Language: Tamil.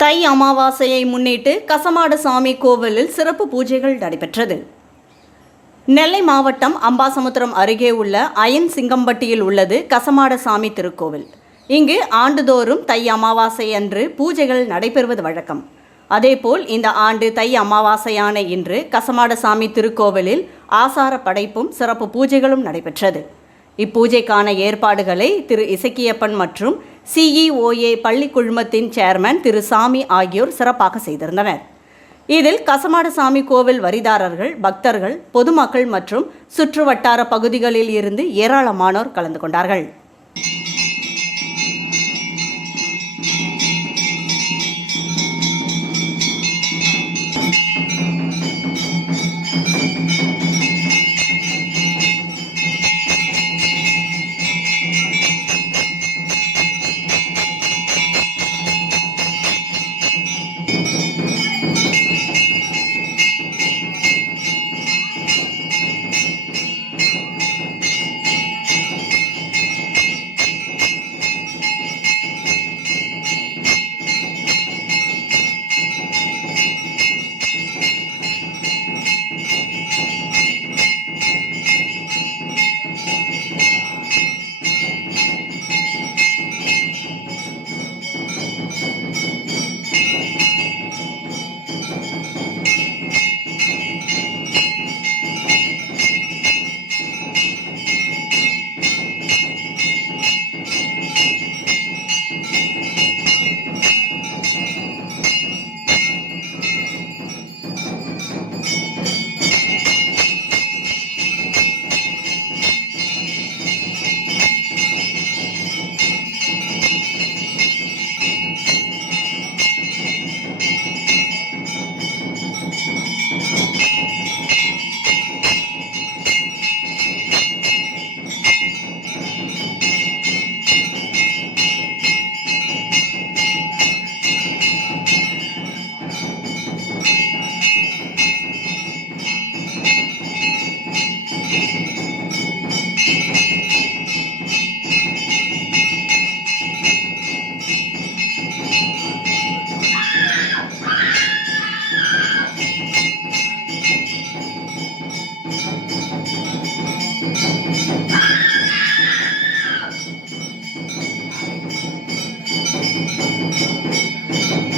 தை அமாவாசையை முன்னிட்டு கசமாடு சாமி கோவிலில் சிறப்பு பூஜைகள் நடைபெற்றது. நெல்லை மாவட்டம் அம்பாசமுத்திரம் அருகே உள்ள அயன் சிங்கம்பட்டியில் உள்ளது கசமாட சாமி திருக்கோவில். இங்கு ஆண்டுதோறும் தை அமாவாசை அன்று பூஜைகள் நடைபெறுவது வழக்கம். அதேபோல் இந்த ஆண்டு தை அமாவாசையான இன்று கசமாட சாமி திருக்கோவிலில் ஆசார படைப்பும் சிறப்பு பூஜைகளும் நடைபெற்றது. இப்பூஜைக்கான ஏற்பாடுகளை திரு இசக்கியப்பன் மற்றும் சிஇஓஏ பள்ளி குழுமத்தின் சேர்மன் திரு சாமி ஆகியோர் சிறப்பாக செய்திருந்தனர். இதில் கசமாடசாமி கோவில் வரிதாரர்கள் பக்தர்கள் பொதுமக்கள் மற்றும் சுற்றுவட்டார பகுதிகளில் இருந்து ஏராளமானோர் கலந்து கொண்டார்கள். ハハハハ!